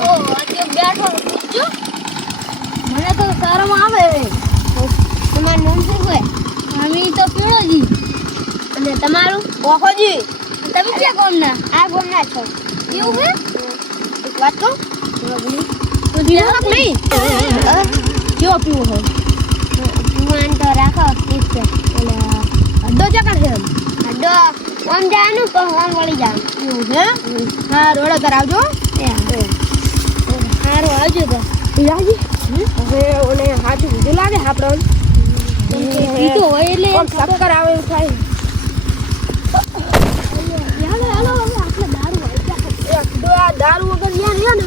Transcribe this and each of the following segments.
ઓ આજે બેઠો પૂછજો મને તો શરમ આવે તમારું નામ શું છે અમે તો પીળોજી અને તમારું ઓખોજી તમે ક્યાં ગામના આ ગામના છો કેવું છે એક વાત કહું તો દીધા નહીં કેવો પીવો હો પીવાન તો રાખો ઠીક છે એટલે અડ્ડો ચકડ છે અડ્ડો ઓમ જાનું તો ઓમ વળી જાનું એવું છે હા રોડ પર આવજો હારું આવજો તો રાજી હવે ઓલે હાથ બીજું લાગે આપણો ઈ તો હોય એટલે ચક્કર આવે એવું થાય હાલો હવે આપણે દારૂ એક દો આ દારૂ વગર ન્યા ને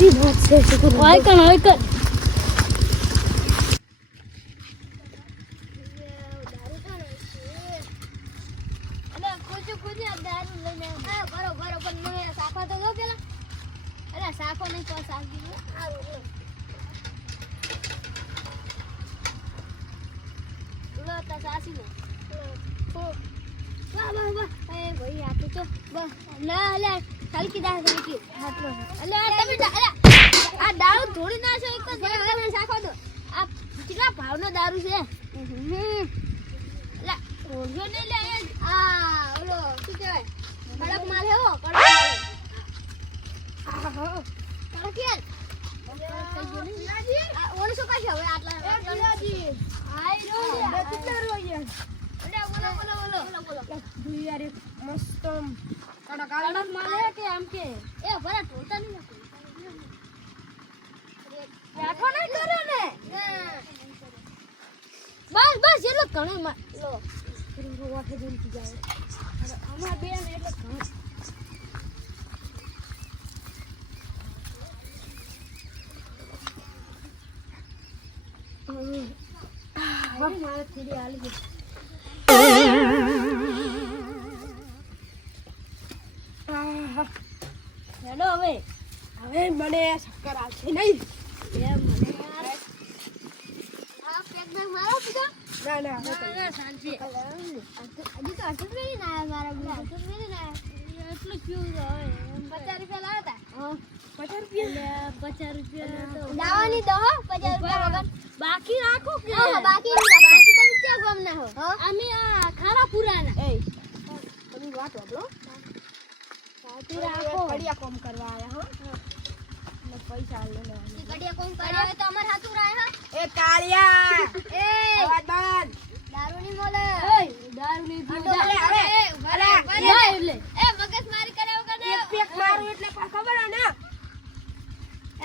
ઈ વાત છે ઓય કણ સાખો નહીં તો સાખી આ રોટલો તા સાસી નો વાહ વાહ વાહ એ ભાઈ આ તો બસ ના લે સલકી દા સલકી હાટલો અલે તમે અલે આ દારૂ થોડી ના છે એક તો મને સાખો દો આ કેટલા ભાવનો દારૂ છે લે ઓજો ને લે આ ઓલો શું કહેવાય કડક માલ હે હો કડક કડકિયલ ઓલો શું કહે છે હવે આટલા જીલાજી આઈ રો કેટલા રોયા બોલો યાર મસ્ત કડક માલ હે કે આમ કે એ ભરા ટોટા નહીં બેઠો નહીં કરે ને બસ એટલો ઘણો લો વાઠે જંતી જાય અમાર બે ને એટલે ઘણો મારે થોડી આલી ગઈ હેલો હવે મને ચક્કર આવશે નહીં મને આ પેક ના મારો પીધા ના શાંતિ હજી તો અટક મેરી ના મારા બુલા અટક મેરી ના એટલું ક્યું છે હવે 50 રૂપિયા લાવતા 50 રૂપિયા 50 રૂપિયા તો દાવાની દો 50 રૂપિયા વગર બાકી રાખો કે બાકી તમે ક્યાં ગામ ના હો અમે આ ખારા પુરાના એ તમે વાત હોબળો સાચી રાખો કડિયા કોમ કરવા આયા હો ને પૈસા લે કડિયા કોમ કરાવે તો અમાર હાથું રાય હો એ કાળિયા એ અવાજ બંધ દારૂ ની મોલે એ દારૂ ની પીવો અરે એટલે એ મગજ મારી કરાવ કરે એક પેક મારું એટલે ખબર હે ને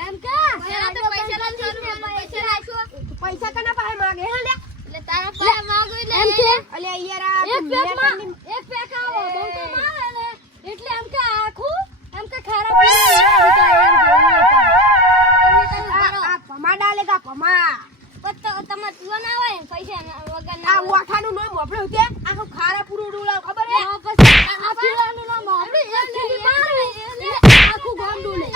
એમ કે પેલા તો પૈસા લાવજો પૈસા લાવશો પૈસા કના પાસે માંગે હે લે એટલે તારા પાસે માંગુ એટલે એમ છે અલે યાર આ એક પેક આવો બંકો મારે ને એટલે એમ કે આખું એમ કે ખારા આ પમા ડાલેગા પમા પત્તો તમાર પીવા ના હોય પૈસા વગર ના આ વાઠાનું નામ આપણો તે આખું ખારા પૂરું ડોલા ખબર હે પછી આ પીવાનું નામ આપણે એક થી મારે આખું ગામ ડોલે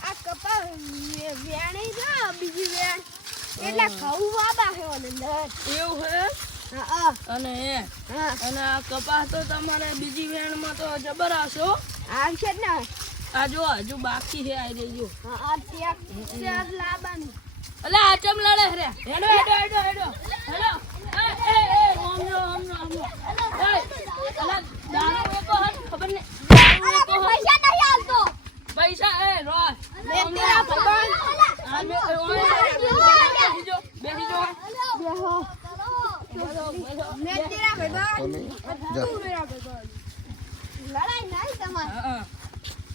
આ કપા વેણી ના બીજી વેણ એટલે ઘઉં વાબા હે અંદર એવું હે હા અને આ કપા તો તમારે બીજી વેણ માં તો જબર આવશો આવશે ને આ જો હજુ બાકી છે આઈ રેજો આ ચાર લાબાની અલે આ ચમ લડે રે હેડો હેલો એ ઓમનો એ અલે દારૂ એકો હટ ખબર ને પૈસા નહીં આવતો પૈસા એ રોજ મે તેરા ભગવાન આમે બેહી જો બેહો મે તેરા ભગવાન તું મેરા ભગવાન લડાઈ નહીં તમાર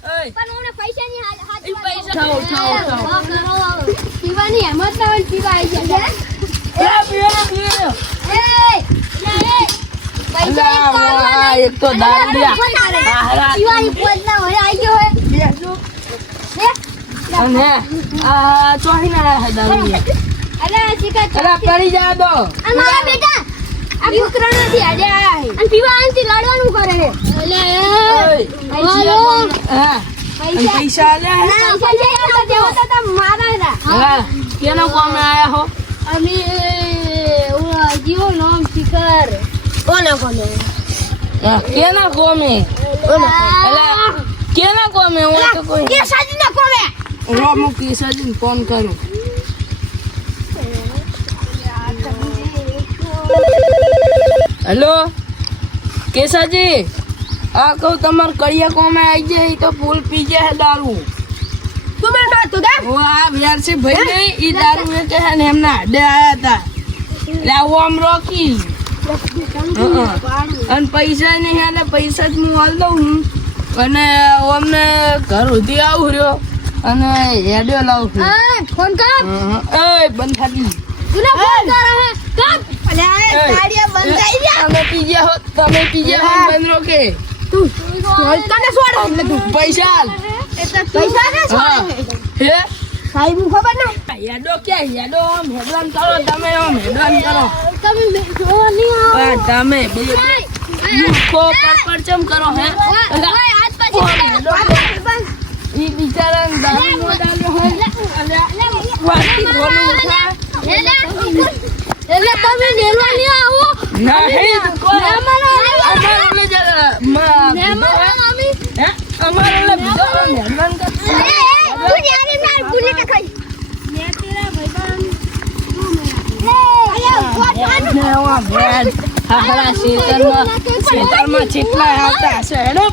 પણ ઓને પૈસા ની હાથ પૈસા ઉઠાવ પીવાની હિંમત ના હોય પીવા આવી જાય એ પૈસા એક તો દારૂ પીવાની પોતના હોય આવી ગયો હે અને આ ચોહી ના હે દારૂ અલે શિકા અરે કરી જા દો અમારા બેટા આ પુત્ર નથી આજે આયા હે અને પીવા આંથી લડવાનું કરે હે અલે પૈસા આલ્યા હા કેનો કામ આયા હો અમે જીવો નામ શિખર હા, કેના કોમે અલા કેના કોમે હું તો કોઈ હું કેસાજીને ફોન કરું. હેલો કેસાજી, આ કહું તમારે કડિયા કોમે આવી જાય તો ફૂલ પી જાય દારૂ. આ વ્યારસી ભાઈ ને ઈ દારૂ વેચે છે ને એમના આડે આયા હતા એટલે આવું આમ રોકી અને પૈસા નહીં હાલે. પૈસા જ હું હાલ દઉં હું અને અમને ઘર સુધી આવું રહ્યો અને હેડ્યો લાવું છું. ફોન કર એ બંધ થાકી તમે પીજ્યા હો, તમે પીજ્યા હો બંધ રોકે પૈસા હાલ. હા. હે હેડો ક્યાં હેડો આમ હેડવાન કરો તમે આમ હેડવાન કરો પણ તમે બે મૂર્ખો પરચમ કરો હે ઈ બિચારાને દારૂ નો ડાલ્યો હોય અને વાટી બોલું ઉઠા નહીં કોઈ અમારે જરા અમારે બીજો હેડવાન ખેતરમાં ચેટલા આવતા હશે હેડો.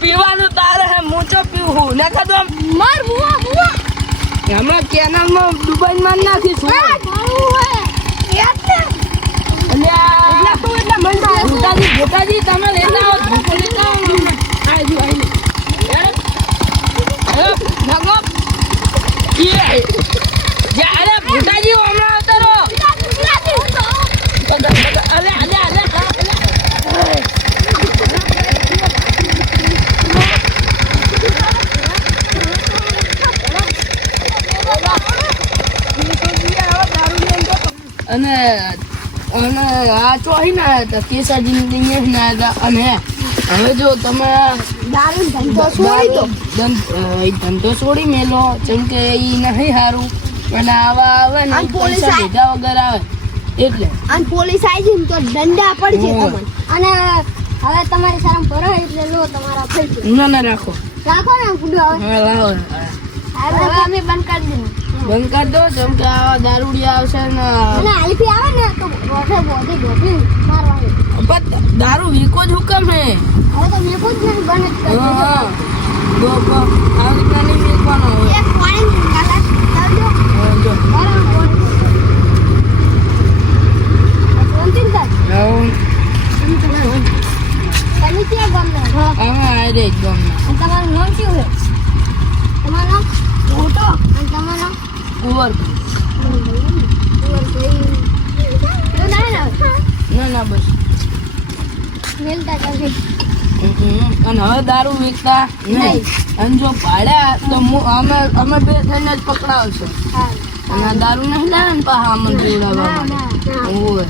પીવાનું તારે હે મૂચો પીવું ને કદમ હમણાં કેનાલમાં ડુબાઈ માં નાખીશું. ભૂટાજી તમે લેતા આવો ભૂકો લેતા આવો અરે ભૂટાજી હમણાં આવતા રહો. અને આ ચોહી ના આવ્યા હતા કેસાજી ની ના હતા. અને હવે જો તમે ધંધો છોડી મેલો જેમ કે ઈ નહીં સારું અને આવા આવે ને પૈસા લીધા વગર આવે એટલે પોલીસ આવી છે તો દંડા પડશે તમને. અને હવે તમારી શરમ ભરો એટલે લો તમારા પૈસા ના રાખો ને ફૂડો હા લાવો હવે અમે બંધ કરી દઉં. બંધ કરી દો જેમ કે આવા દારૂડિયા આવશે ને અને આલપી આવે ને તો બોધે ગોપી મારવા. દારૂ વીકો જ હુકમ હે. હવે તો મેં ખુદ નહીં બને જ કરી હા દો આ રીતના નહીં મેકવાનો હવે. એક પાણી ગાલા ચાલજો જો બરાબર ફોન તમે ક્યાં ગામના? અમે આરે જ ગામના. અને તમારું નામ શું છે? તમારું નામ મોટો અને તમારું નામ કુંવર. ના બસ મેલતા ચાલશે. અને હવે દારૂ વેચતા નહીં. અને જો પાડ્યા તો અમે બે થઈને જ પકડાવશે. હા અને આ દારૂ નહીં લાવે ને પાછા અમને પીવડાવવા હોય.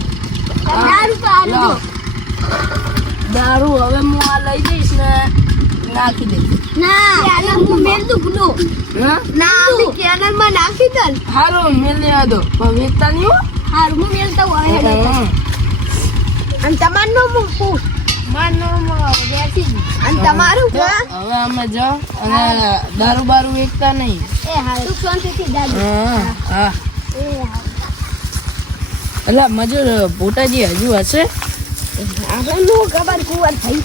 દારૂ હવે હું આ લઈ જઈશ ને નાખી દઈશ. હું મેલ દઉં ભૂલો. હા કેનલમાં નાખી દઉં. સારું મેલ લેવા દો પણ વેચતા નહીં હો. હારું હું મેલતા હોય અને તમારું મૂકું મારું બેસી અને તમારું હવે અમે જાઓ અને દારૂ બારૂ વેચતા નહીં. એ હારું તું શાંતિથી દાદુ. હા એ હારું એટલે મજૂર ભૂટાજી હજુ હશે આપણને ખબર કુંવર થઈ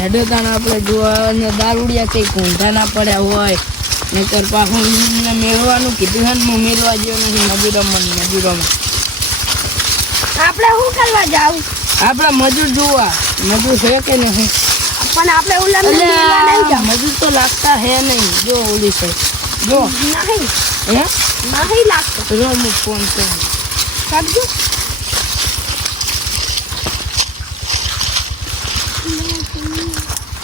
હેડેતાને આપણે જોવા અને દારૂડિયા કંઈક ઊંધા ના પડ્યા હોય નહીતર પાછું મેળવાનું કીધું છે ને હું મેળવા જેવો નથી મજૂરોમાં આપણે શું કરવા જાવ આપણે મજૂર જોવા મજૂર છે કે નહીં પણ આપણે ઓલા મજૂર તો લાગતા હે નહીં જો ઓલી છે જો નહીં હે નહીં લાગતો રો હું ફોન કરું કરજો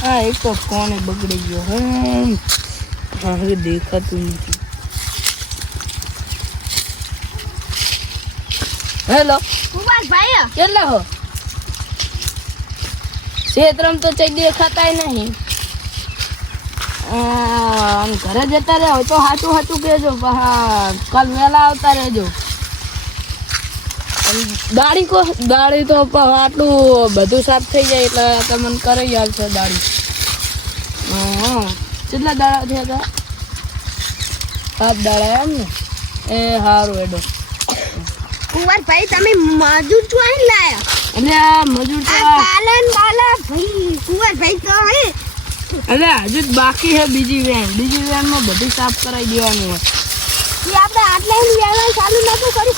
હા એક તો ફોન બગડી ગયો હવે દેખાતું નથી. હેલો ભાઈ કેટલા હો ક્ષેત્રમ તો ચઈ દેખાતાય નહીં. ઘરે જતા રહો તો સાચું સાચું કહેજો કાલ વહેલા આવતા રહેજો. દાઢી કો દાઢી તો આટલું બધું સાફ થઈ જાય એટલે તમને કરી આવશે દાઢી. હા કેટલા દાડા થયા હતા? 7 દાડા એમ ને? એ સારું એડો. કુંવરભાઈ તમે મજૂર છો અહીં લાયા? એટલે આ મજૂર તો કાલન બાલા ભાઈ કુંવરભાઈ તો હે. એટલે હજુ જ બાકી છે બીજી વેનમાં બધું સાફ કરાવી દેવાનું હોય. એ આપણે આટલાની વેણ ચાલુ નતું કરી.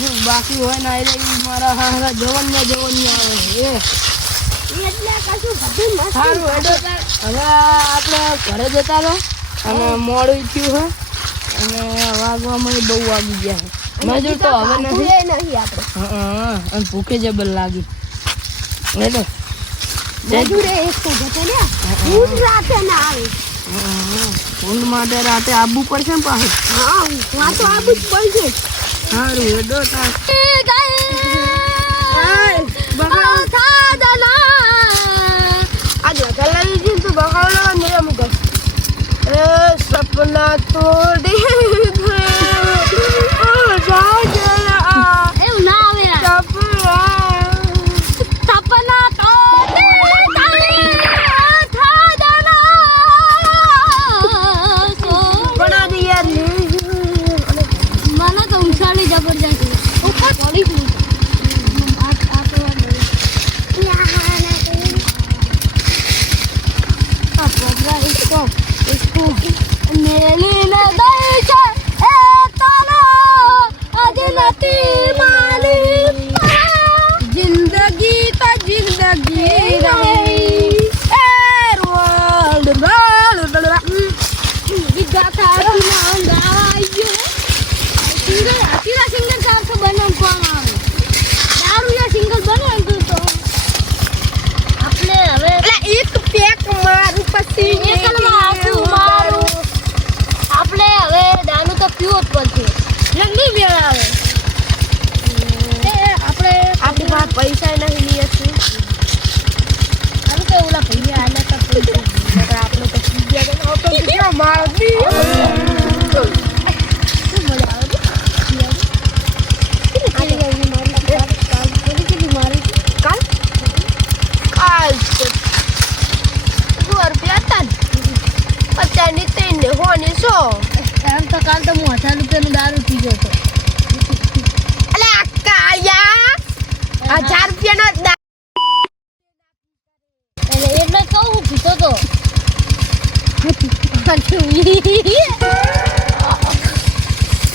હજુ બાકી હોય ને એટલે મારા હારા જવન્યા આવે એટલે કશું બધું મસ્ત. સારું હેડો તાર. હવે આપણે ઘરે જતા રહો અને મોડું થયું છે અને વાગવામાં બહુ વાગી ગયા છે. મજૂર તો હવે નથી આપણે. હા અને ભૂખે જબર લાગી. હેડો મજૂરે એક તો જતો ને ઊંઘ રાતે ના આવે. ઊંઘ માટે રાતે આવવું પડશે ને પાછું. હા વાતો આવું જ પડશે. સારું હેડો તાર. સપના તોડી એવું ના આવે. મને તો ઉછાળી જબરજસ્ત ઉપર પડી जिंदगी तो जिंदगी सिंगर काम से बना दारू या सिंगल बनो तो આપણે હવે એક પેક મારું પછી એકલમાં આખું મારું. આપણે હવે દારૂ તો પીવો જ પડશે. જલ્દી વેળ આવે. આપણે આપણી પાસે પૈસા નહીં લઈએ છીએ. આનું તો ઓલા ભાઈ આલે તો પૈસા આપણે તો પી ગયા તો કેટલા મારતી મજા આવે છે. કાલ તો હું 1000 રૂપિયાનું દારૂ પી ગયો હતો. અલે આ કાયા 1000 રૂપિયાનો એટલે કહું પીતો તો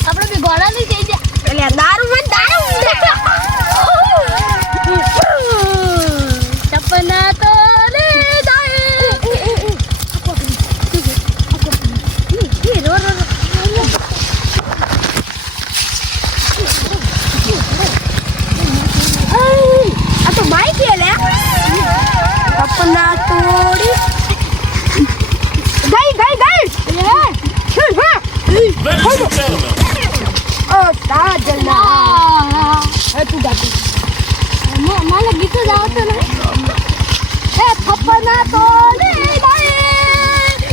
આપણે બી ઘોડા નહીં થઈ જાય. એટલે દારૂ માં દારૂ સપના તો લે જાય. આ તો બાઈક છે લે. સપના તોડી ગઈ ઓ સાજના હે તું ગાતી મને ગીત જ આવતો ને. એ સપના તોડી ગઈ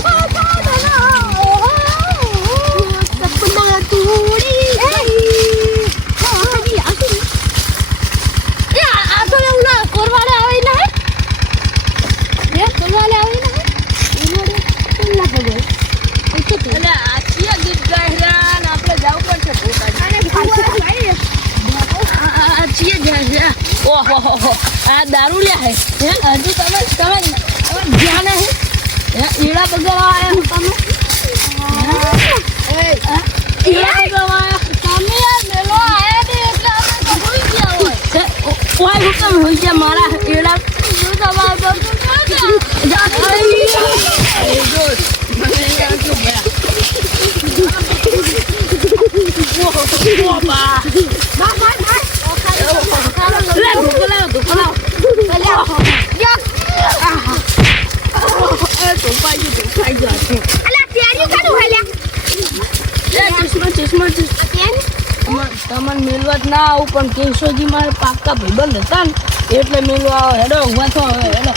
ઓ સાજના સપના તોડી આ દારૂડિયા હે હજુ તમે ધ્યાન હે ઈડા બગાડવા આવ્યા હું તમે ઈડા બગાડવા તમે યાર મેલો આયા ને એટલે આપણે તો હોઈ ગયા હોય કોઈ હુકમ હોઈ ગયા મારા ઈડા જો દવા દો જા તમને મેળવા જ ના આવું પણ કેશોજી મારે પાક્કા ભાઈબંધ હતા ને એટલે મેળવા આવો. હેડો ઊભા થો હવે હેડો.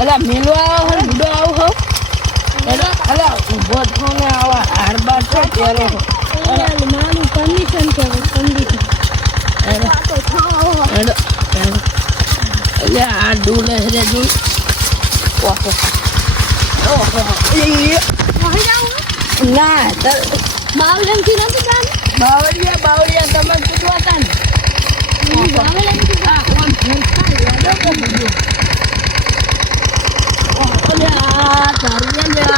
અલા મેળવા આવો ને બુડો આવો હો. અલા ઊભો થો ને આવા હાર બાર છો પહેરો મારું કન્ડિશન છે કન્ડિશન રહેજો. ઓહો. ઓહો. વહી જાઉં ના બાવળમથી નથી જાણ બાવળિયા તમે કૂદવા હતા ને. બાવળમથી આ કોણ ફેરફાર યાદો કરી દીધો. ઓહો, લે આ તારું લે